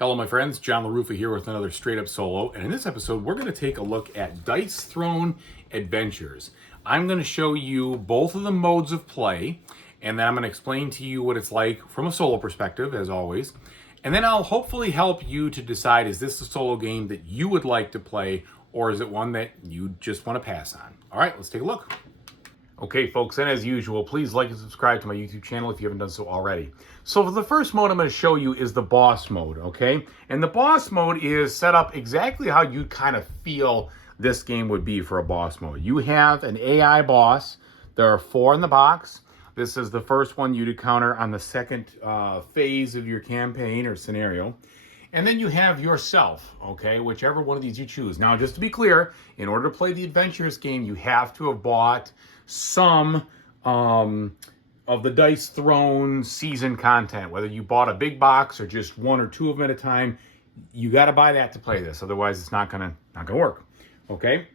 Hello, my friends. John LaRuffa here with another Straight Up Solo. And in this episode, we're going to take a look at Dice Throne Adventures. I'm going to show you both of the modes of play, and then I'm going to explain to you what it's like from a solo perspective, as always. And then I'll hopefully help you to decide, is this a solo game that you would like to play, or is it one that you just want to pass on? All right, let's take a look. Okay, folks, and as usual, please like and subscribe to my YouTube channel if you haven't done so already. So for the first mode I'm going to show you is the boss mode, okay? And the boss mode is set up exactly how you kind of feel this game would be for a boss mode. You have an AI boss. There are 4 in the box. This is the first one you'd encounter on the second phase of your campaign or scenario. And then you have yourself, okay, whichever one of these you choose. Now, just to be clear, in order to play the Adventurous game, you have to have bought some of the Dice Throne season content. Whether you bought a big box or just 1 or 2 of them at a time, you got to buy that to play this. Otherwise, it's not gonna work, okay?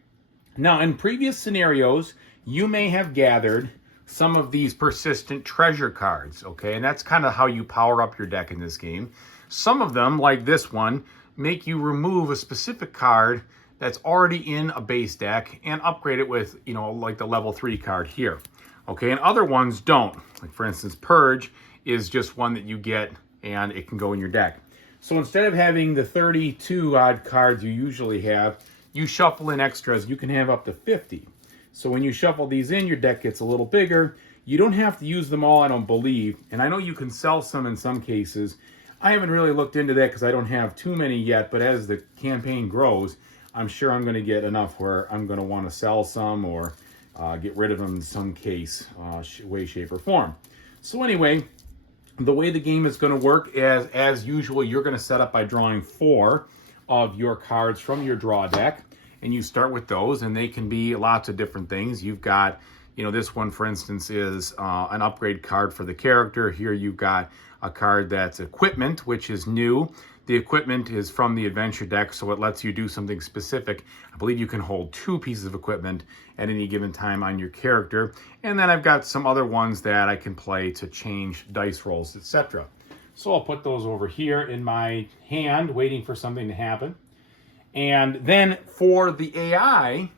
Now, in previous scenarios, you may have gathered some of these persistent treasure cards, okay? And that's kind of how you power up your deck in this game. Some of them, like this one, make you remove a specific card that's already in a base deck and upgrade it with, you know, like the level 3 card here. Okay, and other ones don't. Like, for instance, Purge is just one that you get and it can go in your deck. So instead of having the 32 odd cards you usually have, you shuffle in extras. You can have up to 50. So when you shuffle these in, your deck gets a little bigger. You don't have to use them all, I don't believe. And I know you can sell some in some cases. I haven't really looked into that because I don't have too many yet, but as the campaign grows, I'm sure I'm going to get enough where I'm going to want to sell some or get rid of them in some case, way, shape, or form. So anyway, the way the game is going to work is, as usual, you're going to set up by drawing 4 of your cards from your draw deck, and you start with those, and they can be lots of different things. You've got, you know, this one, for instance, is an upgrade card for the character. Here you've got a card that's equipment, which is new. The equipment is from the adventure deck, so it lets you do something specific. I believe you can hold 2 pieces of equipment at any given time on your character. And then I've got some other ones that I can play to change dice rolls, etc. So I'll put those over here in my hand, waiting for something to happen. And then for the AI,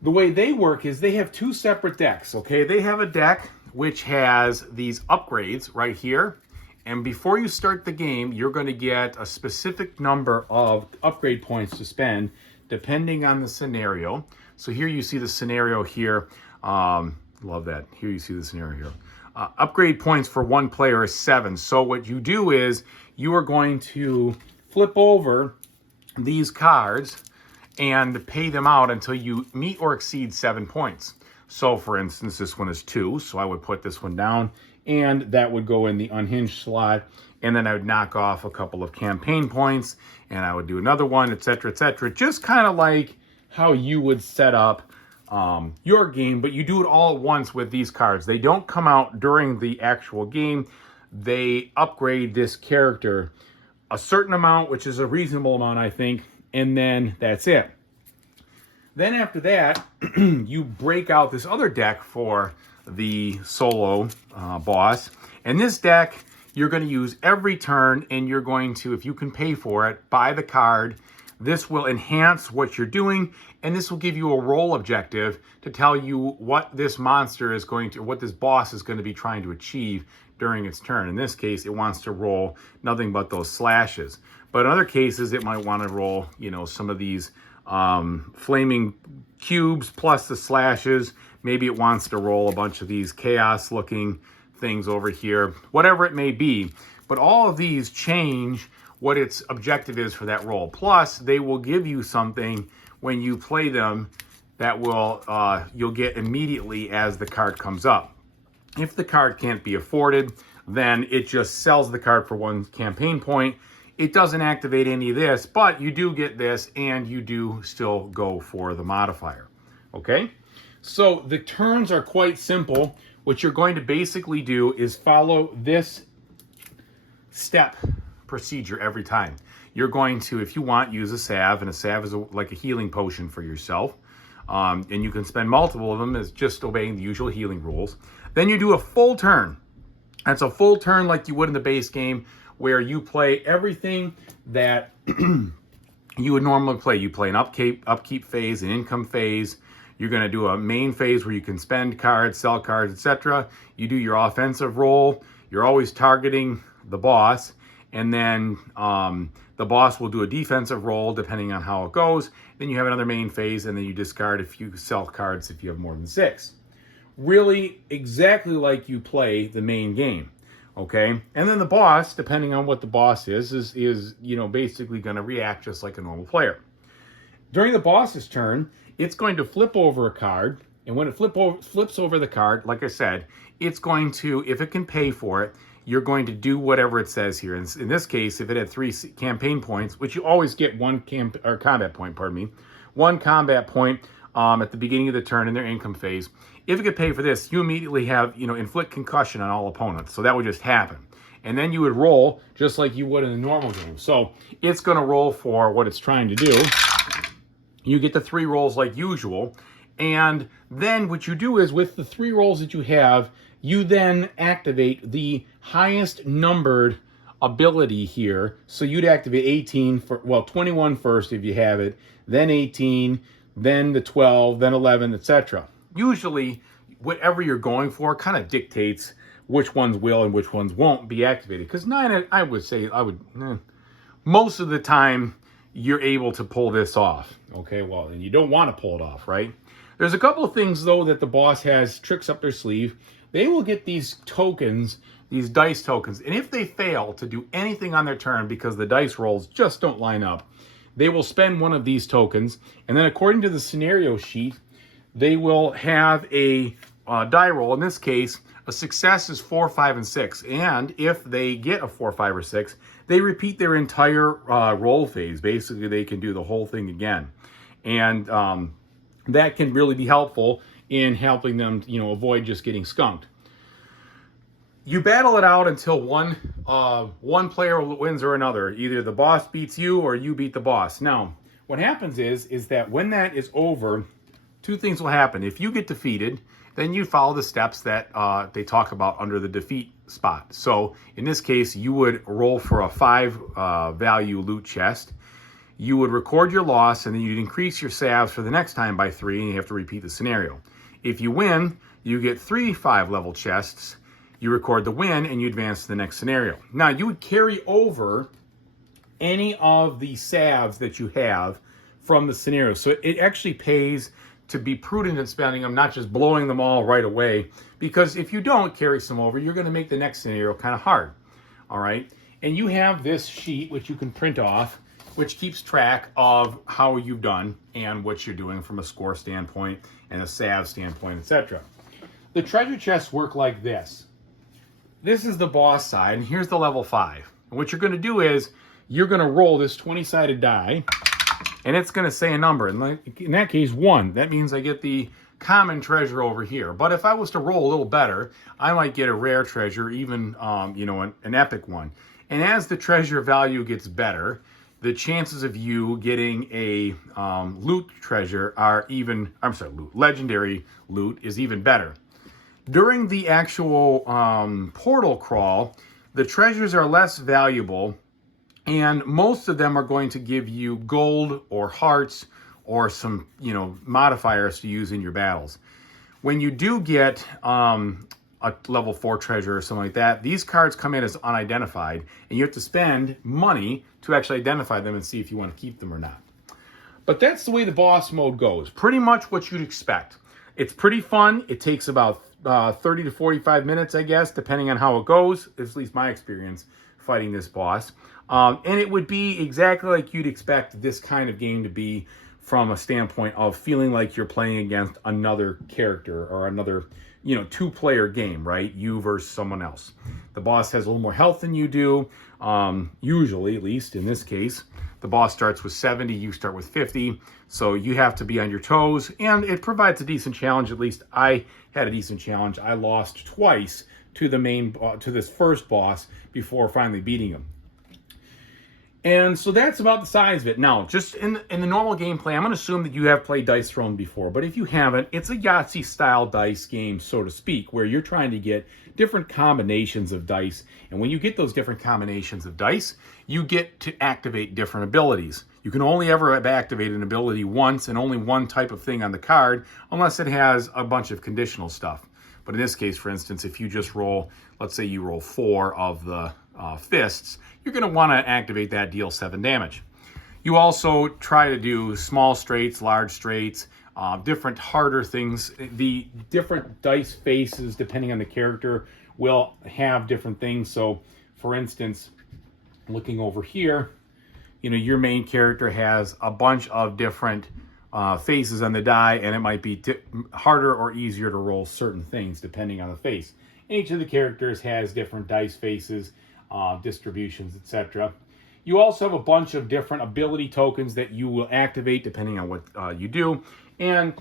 the way they work is they have 2 separate decks, okay? They have a deck which has these upgrades right here. And before you start the game, you're going to get a specific number of upgrade points to spend depending on the scenario. So here you see the scenario here. Love that. Here you see the scenario here. Upgrade points for 1 player is 7. So what you do is you are going to flip over these cards and pay them out until you meet or exceed 7 points. So for instance, this one is 2. So I would put this one down, and that would go in the unhinged slot, and then I would knock off a couple of campaign points, and I would do another one, etc., etc. Just kind of like how you would set up your game, but you do it all at once with these cards. They don't come out during the actual game. They upgrade this character a certain amount, which is a reasonable amount, I think, and then that's it. Then after that, you break out this other deck for the solo boss. And this deck, you're going to use every turn, and you're going to, if you can pay for it, buy the card. This will enhance what you're doing, and this will give you a roll objective to tell you what this monster is going to, what this boss is going to be trying to achieve during its turn. In this case, it wants to roll nothing but those slashes. But in other cases, it might want to roll, you know, some of these flaming cubes plus the slashes. Maybe it wants to roll a bunch of these chaos looking things over here, whatever it may be. But all of these change what its objective is for that roll. Plus, they will give you something when you play them that will you'll get immediately as the card comes up. If the card can't be afforded, then it just sells the card for 1 campaign point. It doesn't activate any of this, but you do get this, and you do still go for the modifier, okay? So the turns are quite simple. What you're going to basically do is follow this step procedure every time. You're going to, if you want, use a salve, and a salve is like a healing potion for yourself. And you can spend multiple of them as just obeying the usual healing rules. Then you do a full turn. That's a full turn like you would in the base game, where you play everything that you would normally play. You play an upkeep phase, an income phase. You're going to do a main phase where you can spend cards, sell cards, etc. You do your offensive role. You're always targeting the boss. And then the boss will do a defensive role depending on how it goes. Then you have another main phase, and then you discard if you sell cards if you have more than 6. Really exactly like you play the main game. Okay, and then the boss, depending on what the boss is basically going to react just like a normal player. During the boss's turn, it's going to flip over a card, and when it flips over the card, like I said, it's going to, if it can pay for it, you're going to do whatever it says here. In this case, if it had 3 campaign points, which you always get one combat point, one combat point at the beginning of the turn in their income phase. If it could pay for this, you immediately have, inflict concussion on all opponents. So that would just happen. And then you would roll just like you would in a normal game. So it's going to roll for what it's trying to do. You get the 3 rolls like usual. And then what you do is with the 3 rolls that you have, you then activate the highest numbered ability here. So you'd activate 18, 21 first if you have it, then 18, then the 12, then 11, etc. Usually, whatever you're going for kind of dictates which ones will and which ones won't be activated. Because most of the time, you're able to pull this off. Okay, well, and you don't want to pull it off, right? There's a couple of things, though, that the boss has tricks up their sleeve. They will get these tokens, these dice tokens, and if they fail to do anything on their turn because the dice rolls just don't line up, they will spend one of these tokens, and then according to the scenario sheet, they will have a die roll. In this case, a success is 4, 5, and 6. And if they get a 4, 5, or 6, they repeat their entire roll phase. Basically, they can do the whole thing again. And that can really be helpful in helping them, avoid just getting skunked. You battle it out until one player wins or another. Either the boss beats you or you beat the boss. Now, what happens is that when that is over, 2 things will happen. If you get defeated, then you follow the steps that they talk about under the defeat spot. So in this case, you would roll for a 5 value loot chest. You would record your loss, and then you'd increase your salves for the next time by 3, and you have to repeat the scenario. If you win, you get 3 5-level chests. You record the win, and you advance to the next scenario. Now, you would carry over any of the salves that you have from the scenario. So it actually pays to be prudent in spending them, not just blowing them all right away. Because if you don't carry some over, you're going to make the next scenario kind of hard. All right? And you have this sheet, which you can print off, which keeps track of how you've done and what you're doing from a score standpoint and a salve standpoint, etc. The treasure chests work like this. This is the boss side, and here's the level 5. And what you're going to do is you're going to roll this 20-sided die, and it's going to say a number. And in that case, 1. That means I get the common treasure over here. But if I was to roll a little better, I might get a rare treasure, even an epic one. And as the treasure value gets better, the chances of you getting a legendary loot is even better. During the actual portal crawl, the treasures are less valuable, and most of them are going to give you gold or hearts or some, modifiers to use in your battles. When you do get a level 4 treasure or something like that, these cards come in as unidentified, and you have to spend money to actually identify them and see if you want to keep them or not. But that's the way the boss mode goes. Pretty much what you'd expect. It's pretty fun. It takes about 30 to 45 minutes, I guess, depending on how it goes. It's at least my experience fighting this boss. And it would be exactly like you'd expect this kind of game to be from a standpoint of feeling like you're playing against another character or another, 2-player game, right? You versus someone else. The boss has a little more health than you do, usually, at least in this case. The boss starts with 70, you start with 50, so you have to be on your toes, and it provides a decent challenge. At least I had a decent challenge. I lost twice to this first boss before finally beating him. And so that's about the size of it. Now, just in the normal gameplay, I'm going to assume that you have played Dice Throne before. But if you haven't, it's a Yahtzee-style dice game, so to speak, where you're trying to get different combinations of dice. And when you get those different combinations of dice, you get to activate different abilities. You can only ever have activated an ability once and only one type of thing on the card, unless it has a bunch of conditional stuff. But in this case, for instance, if you just roll, let's say you roll 4 of the fists, you're going to want to activate that, deal 7 damage. You also try to do small straights, large straights, different harder things. The different dice faces, depending on the character, will have different things. So, for instance, looking over here, you know, your main character has a bunch of different faces on the die, and it might be harder or easier to roll certain things depending on the face. Each of the characters has different dice faces, distributions, etc. You also have a bunch of different ability tokens that you will activate depending on what you do. And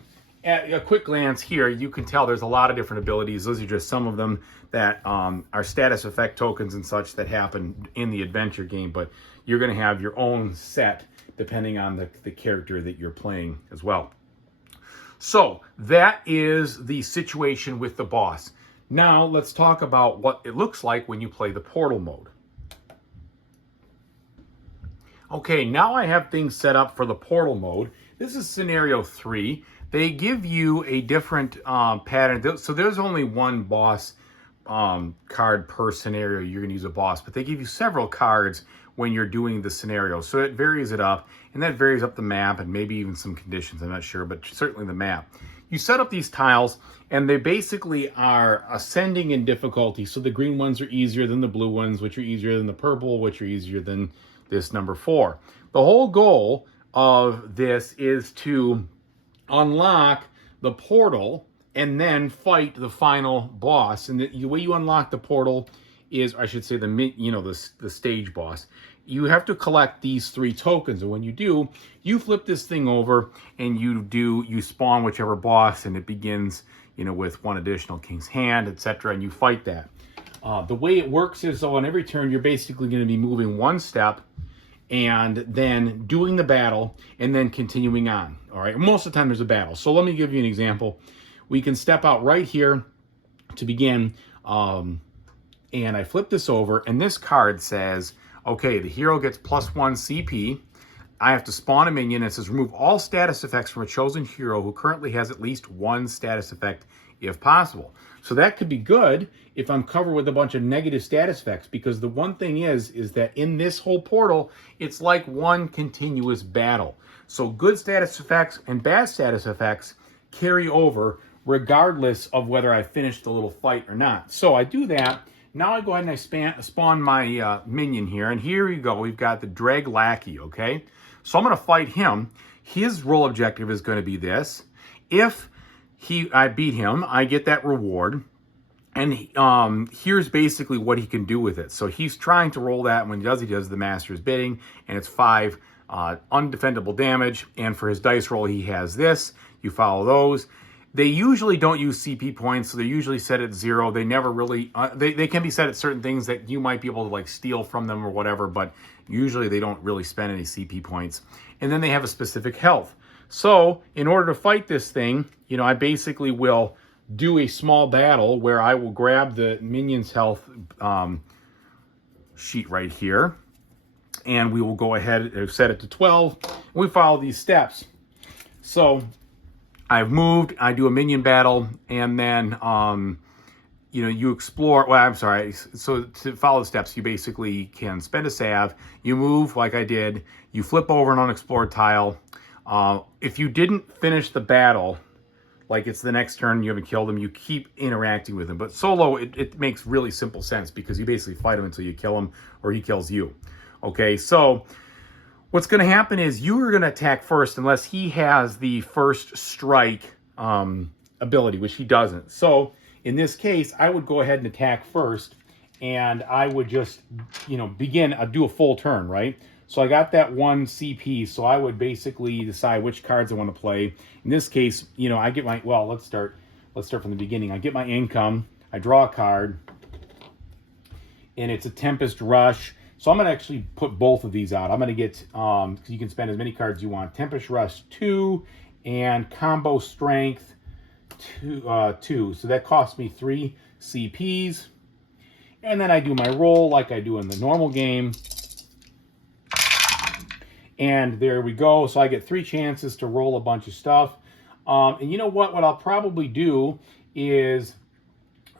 at a quick glance here, you can tell there's a lot of different abilities. Those are just some of them that are status effect tokens and such that happen in the adventure game, but you're going to have your own set depending on the character that you're playing as well. So that is the situation with the boss. Now let's talk about what it looks like when you play the portal mode. Okay, now I have things set up for the portal mode. This is scenario 3. They give you a different pattern. So there's only one boss card per scenario. You're going to use a boss, but they give you several cards when you're doing the scenario. So it varies it up, and that varies up the map and maybe even some conditions. I'm not sure, but certainly the map. You set up these tiles, and they basically are ascending in difficulty. So the green ones are easier than the blue ones, which are easier than the purple, which are easier than this number 4. The whole goal of this is to unlock the portal and then fight the final boss. And the way you unlock the portal is, I should say, the stage boss. You have to collect these 3 tokens, and when you do, you flip this thing over and you spawn whichever boss, and it begins, you know, with 1 additional king's hand, etc., and you fight that. The way it works is, so on every turn, you're basically going to be moving 1 step and then doing the battle and then continuing on. All right, most of the time there's a battle. So let me give you an example. We can step out right here to begin, and I flip this over, and this card says, okay, the hero gets +1 CP. I have to spawn a minion. It says remove all status effects from a chosen hero who currently has at least 1 status effect if possible. So that could be good if I'm covered with a bunch of negative status effects, because the one thing is that in this whole portal, it's like one continuous battle. So good status effects and bad status effects carry over regardless of whether I finish the little fight or not. So I do that. Now I go ahead and I spawn my minion here, and here you go. We've got the Dreg Lackey, okay? So I'm going to fight him. His role objective is going to be this. If I beat him, I get that reward, and here's basically what he can do with it. So he's trying to roll that, and when he does the master's bidding, and it's 5 undefendable damage, and for his dice roll, he has this. You follow those. They usually don't use CP points, so they're usually set at 0. They never really, they can be set at certain things that you might be able to like steal from them or whatever, but usually they don't really spend any CP points. And then they have a specific health. So in order to fight this thing, you know, I basically will do a small battle where I will grab the minion's health sheet right here, and we will go ahead and set it to 12. And we follow these steps. So I've moved, I do a minion battle, and then, you know, you explore, well, I'm sorry, so to follow the steps, you basically can spend a salve, you move like I did, you flip over an unexplored tile. If you didn't finish the battle, like it's the next turn, you haven't killed him, you keep interacting with him. But solo, it makes really simple sense, because you basically fight him until you kill him, or he kills you. Okay, so what's going to happen is you are going to attack first unless he has the first strike ability, which he doesn't. So in this case, I would go ahead and attack first, and I would just, you know, do a full turn, right? So I got that 1 CP, so I would basically decide which cards I want to play. In this case, you know, I get my, well, let's start from the beginning. I get my income, I draw a card, and it's a Tempest Rush. So I'm going to actually put both of these out. I'm going to get, you can spend as many cards as you want. Tempest Rush 2 and Combo Strength 2. So that costs me 3 CPs. And then I do my roll like I do in the normal game. And there we go. So I get 3 chances to roll a bunch of stuff. And you know what? What I'll probably do is,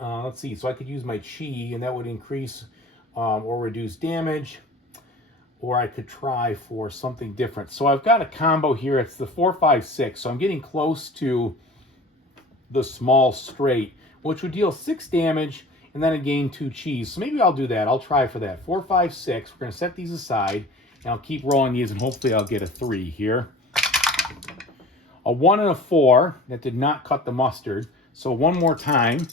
let's see. So I could use my chi, and that would increase or reduce damage. Or I could try for something different. So I've got a combo here. It's the 4, 5, 6. So I'm getting close to the small straight, which would deal 6 damage, and then I gain 2 chi. So maybe I'll do that. I'll try for that. 4, 5, 6. We're going to set these aside, and I'll keep rolling these, and hopefully I'll get a 3 here. A 1 and a 4. That did not cut the mustard. So one more time.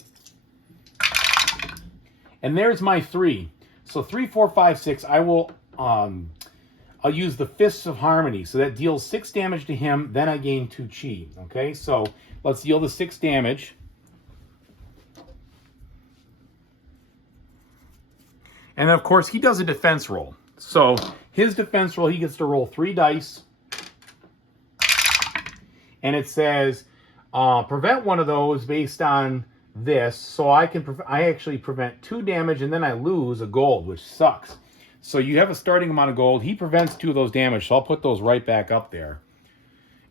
And there's my 3. So 3, 4, 5, 6. I will, I'll use the Fists of Harmony. So that deals 6 damage to him. Then I gain 2 chi. Okay, so let's deal the 6 damage. And of course, he does a defense roll. So his defense roll, he gets to roll 3 dice. And it says, prevent one of those based on this. So I actually prevent 2 damage, and then I lose a gold, which sucks. So you have a starting amount of gold. He prevents 2 of those damage, so I'll put those right back up there.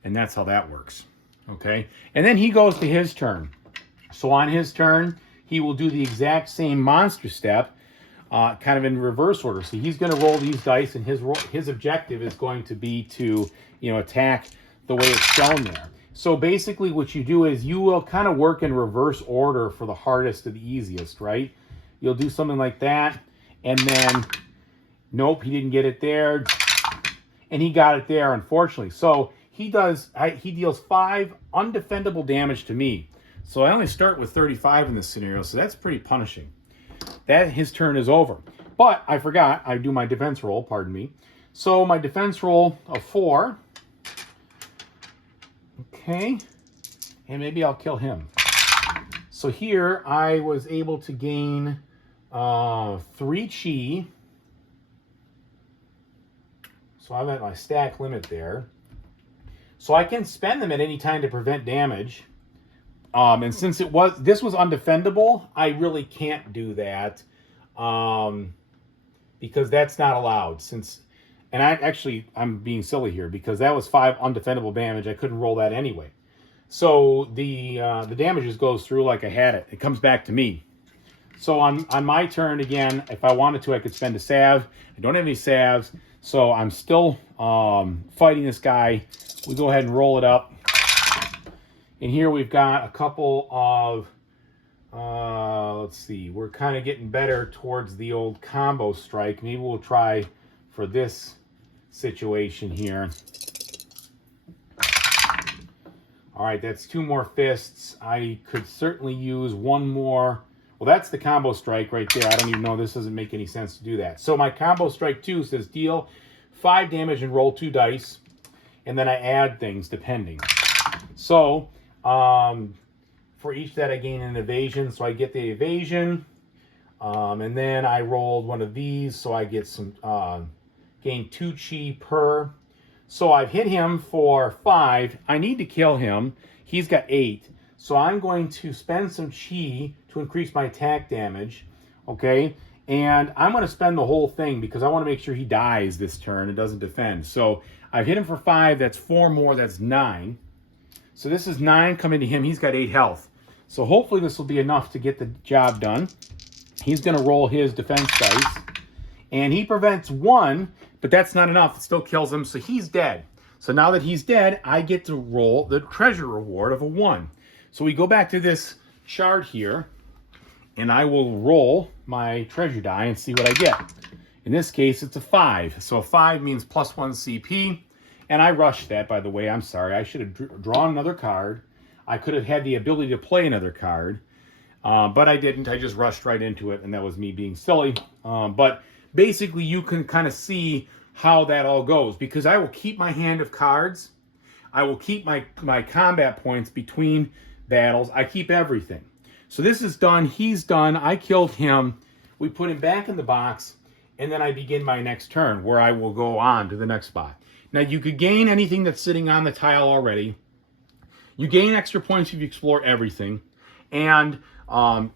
And that's how that works. Okay? And then he goes to his turn. So on his turn, he will do the exact same monster step, kind of in reverse order. So he's going to roll these dice, and his objective is going to be to, attack the way it's shown there. So basically what you do is you will kind of work in reverse order for the hardest to the easiest, right? You'll do something like that, and then, nope, he didn't get it there, and he got it there, unfortunately. So he deals 5 undefendable damage to me. So I only start with 35 in this scenario, so that's pretty punishing. His turn is over. But I forgot, I do my defense roll, pardon me. So my defense roll of 4. Okay, and maybe I'll kill him. So here I was able to gain 3 chi. So I'm at my stack limit there. So I can spend them at any time to prevent damage. And since this was undefendable, I really can't do that because that's not allowed. I'm being silly here because that was 5 undefendable damage. I couldn't roll that anyway. So the damage just goes through like I had it. It comes back to me. So on my turn again, if I wanted to, I could spend a salve. I don't have any salves, so I'm still fighting this guy. We go ahead and roll it up. And here we've got a couple of, let's see, we're kind of getting better towards the old combo strike. Maybe we'll try for this situation here. All right, that's 2 more fists. I could certainly use 1 more. Well, that's the combo strike right there. I don't even know. This doesn't make any sense to do that. So my combo strike 2 says deal 5 damage and roll 2 dice. And then I add things depending. So for each that I gain an evasion. So I get the evasion. And then I rolled one of these. So I get some, gain 2 chi per. So I've hit him for 5. I need to kill him. He's got 8. So I'm going to spend some chi to increase my attack damage. Okay. And I'm going to spend the whole thing because I want to make sure he dies this turn and doesn't defend. So I've hit him for 5. That's 4 more. That's 9. So this is 9 coming to him. He's got 8 health. So hopefully this will be enough to get the job done. He's going to roll his defense dice. And he prevents 1, but that's not enough. It still kills him, so he's dead. So now that he's dead, I get to roll the treasure reward of a 1. So we go back to this chart here, and I will roll my treasure die and see what I get. In this case, it's a 5. So a 5 means plus 1 CP. And I rushed that, by the way. I'm sorry. I should have drawn another card. I could have had the ability to play another card. But I didn't. I just rushed right into it, and that was me being silly. But basically, you can kind of see how that all goes. Because I will keep my hand of cards. I will keep my combat points between battles. I keep everything. So this is done. He's done. I killed him. We put him back in the box. and then I begin my next turn where I will go on to the next spot. Now you could gain anything that's sitting on the tile already. You gain extra points if you explore everything, and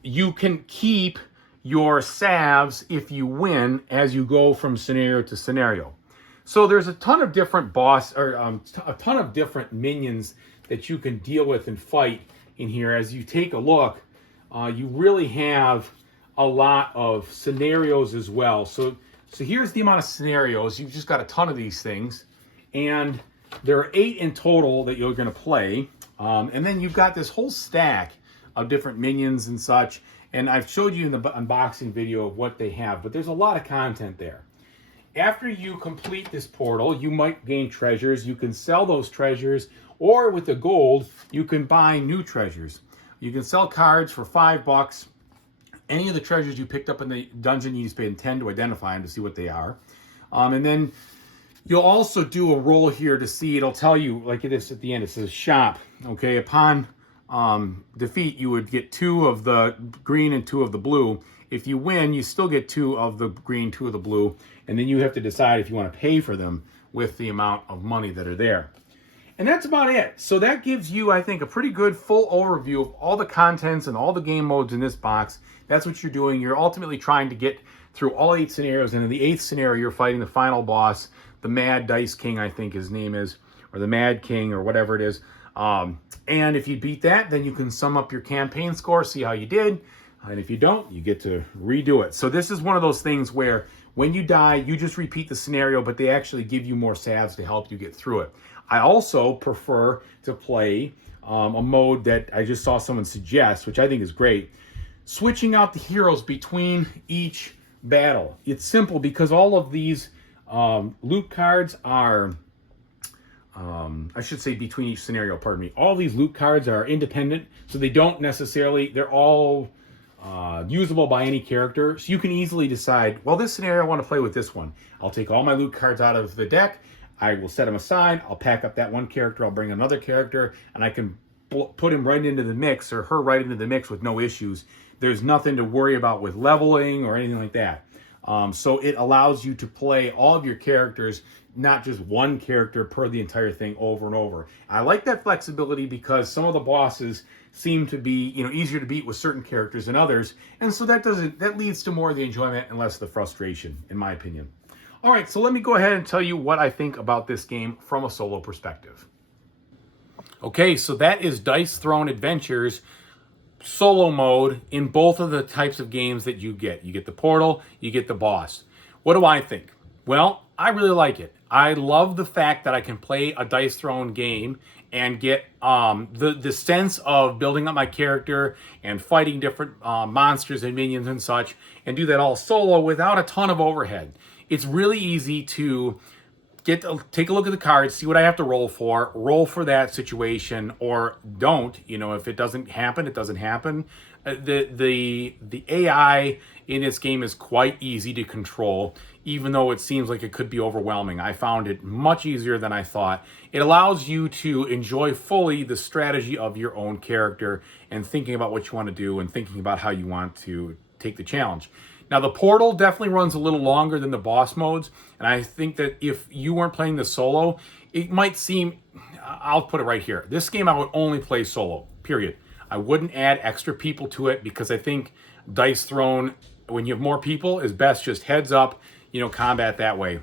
you can keep your salves if you win as you go from scenario to scenario. So there's a ton of different a ton of different minions that you can deal with and fight in here. As you take a look, you really have a lot of scenarios as well. So here's the amount of scenarios. You've just got a ton of these things, and there are 8 in total that you're going to play. And then you've got this whole stack of different minions and such. And I've showed you in the unboxing video of what they have, but there's a lot of content there. After you complete this portal, you might gain treasures. You can sell those treasures, or with the gold, you can buy new treasures. You can sell cards for $5. Any of the treasures you picked up in the dungeon, you need to spend 10 to identify them to see what they are. And then you'll also do a roll here to see, it'll tell you, like this at the end, it says shop. Okay, upon defeat, you would get 2 of the green and 2 of the blue. If you win, you still get 2 of the green, 2 of the blue, and then you have to decide if you want to pay for them with the amount of money that are there. And that's about it. So that gives you, I think, a pretty good full overview of all the contents and all the game modes in this box. That's what you're doing. You're ultimately trying to get through all 8 scenarios, and in the 8th scenario, you're fighting the final boss, the Mad Dice King, I think his name is, or the Mad King, or whatever it is. And if you beat that, then you can sum up your campaign score, see how you did. And if you don't, you get to redo it. So this is one of those things where when you die, you just repeat the scenario, but they actually give you more salves to help you get through it. I also prefer to play a mode that I just saw someone suggest, which I think is great. Switching out the heroes between each battle. It's simple because all of these loot cards are, I should say between each scenario, pardon me. All these loot cards are independent, so they don't necessarily, they're all usable by any character. So you can easily decide, well, this scenario I want to play with this one. I'll take all my loot cards out of the deck. I will set them aside. I'll pack up that one character. I'll bring another character, and I can put him right into the mix, or her right into the mix with no issues. There's nothing to worry about with leveling or anything like that. So it allows you to play all of your characters, not just one character per the entire thing over and over. I like that flexibility because some of the bosses seem to be, easier to beat with certain characters than others, and so that leads to more of the enjoyment and less of the frustration, in my opinion. All right, so let me go ahead and tell you what I think about this game from a solo perspective. Okay, so that is Dice Throne Adventures solo mode in both of the types of games that you get. You get the portal, you get the boss. What do I think? Well, I really like it. I love the fact that I can play a Dice Throne game and get the sense of building up my character and fighting different monsters and minions and such, and do that all solo without a ton of overhead. It's really easy to take a look at the cards, see what I have to roll for that situation, or don't. If it doesn't happen, it doesn't happen. The AI in this game is quite easy to control, even though it seems like it could be overwhelming. I found it much easier than I thought. It allows you to enjoy fully the strategy of your own character and thinking about what you want to do and thinking about how you want to take the challenge. Now, the portal definitely runs a little longer than the boss modes, and I think that if you weren't playing the solo, it might seem, I'll put it right here, this game I would only play solo, period. I wouldn't add extra people to it because I think Dice Throne, when you have more people, is best just heads up, combat that way.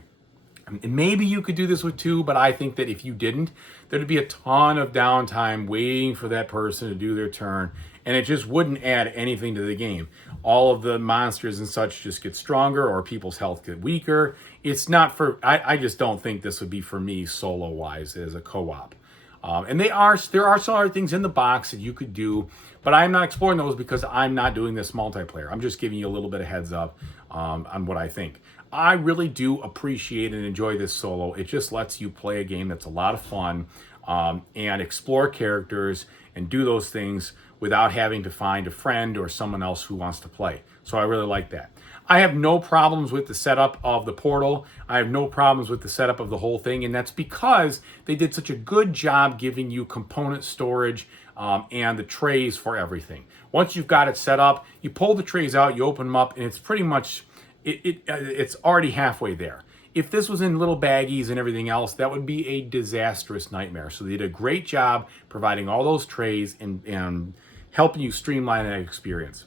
And maybe you could do this with 2, but I think that if you didn't, there'd be a ton of downtime waiting for that person to do their turn, and it just wouldn't add anything to the game. All of the monsters and such just get stronger, or people's health get weaker. It's not for, I just don't think this would be for me solo-wise as a co-op. And there are some other things in the box that you could do, but I'm not exploring those because I'm not doing this multiplayer. I'm just giving you a little bit of heads up on what I think. I really do appreciate and enjoy this solo. It just lets you play a game that's a lot of fun and explore characters and do those things without having to find a friend or someone else who wants to play. So I really like that. I have no problems with the setup of the portal. I have no problems with the setup of the whole thing, and that's because they did such a good job giving you component storage and the trays for everything. Once you've got it set up, you pull the trays out, you open them up, and it's pretty much it's already halfway there. If this was in little baggies and everything else, that would be a disastrous nightmare. So they did a great job providing all those trays and helping you streamline that experience.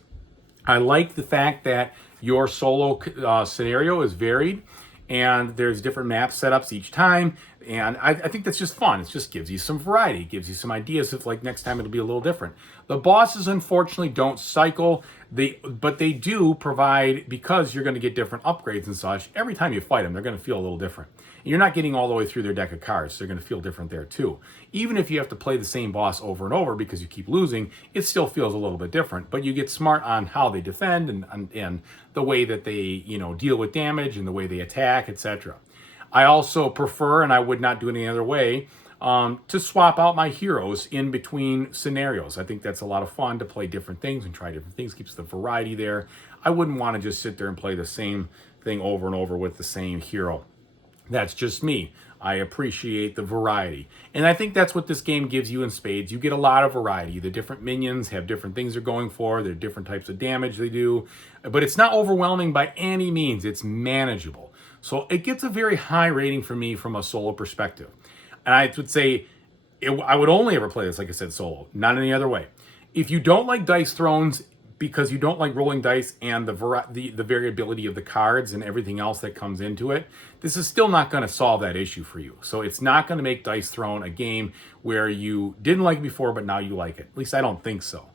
I like the fact that your solo scenario is varied and there's different map setups each time. And I think that's just fun. It just gives you some variety, gives you some ideas of like next time it'll be a little different. The bosses unfortunately don't cycle, but they do provide, because you're going to get different upgrades and such, every time you fight them, they're going to feel a little different. And you're not getting all the way through their deck of cards, so they're going to feel different there too. Even if you have to play the same boss over and over because you keep losing, it still feels a little bit different, but you get smart on how they defend and the way that they, deal with damage and the way they attack, etc. I also prefer, and I would not do it any other way, to swap out my heroes in between scenarios. I think that's a lot of fun to play different things and try different things. Keeps the variety there. I wouldn't want to just sit there and play the same thing over and over with the same hero. That's just me. I appreciate the variety. And I think that's what this game gives you in spades. You get a lot of variety. The different minions have different things they're going for. There are different types of damage they do. But it's not overwhelming by any means. It's manageable. So it gets a very high rating for me from a solo perspective. And I would say I would only ever play this, like I said, solo, not any other way. If you don't like Dice Thrones because you don't like rolling dice and the variability of the cards and everything else that comes into it, this is still not going to solve that issue for you. So it's not going to make Dice Throne a game where you didn't like it before, but now you like it. At least I don't think so.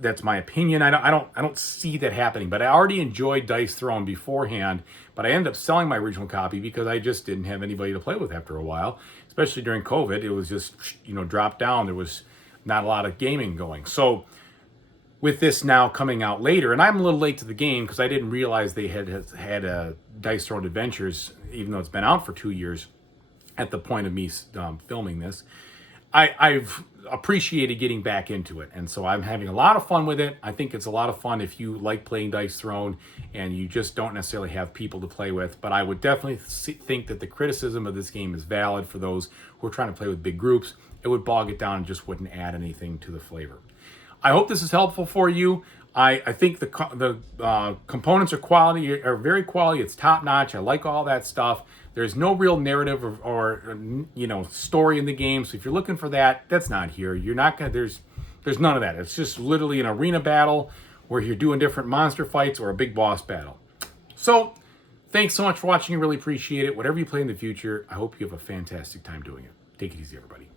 That's my opinion. I don't see that happening. But I already enjoyed Dice Throne beforehand, but I ended up selling my original copy because I just didn't have anybody to play with after a while. Especially during COVID, it was just dropped down. There was not a lot of gaming going. So with this now coming out later, and I'm a little late to the game because I didn't realize they had Dice Throne Adventures, even though it's been out for 2 years at the point of me filming this. I've appreciated getting back into it, and so I'm having a lot of fun with it. I think it's a lot of fun if you like playing Dice Throne and you just don't necessarily have people to play with, but I would definitely think that the criticism of this game is valid for those who are trying to play with big groups. It would bog it down and just wouldn't add anything to the flavor. I hope this is helpful for you. I think the components are very quality. It's top notch. I like all that stuff. There's no real narrative or story in the game. So if you're looking for that, that's not here. You're not gonna. There's none of that. It's just literally an arena battle where you're doing different monster fights or a big boss battle. So thanks so much for watching. I really appreciate it. Whatever you play in the future, I hope you have a fantastic time doing it. Take it easy, everybody.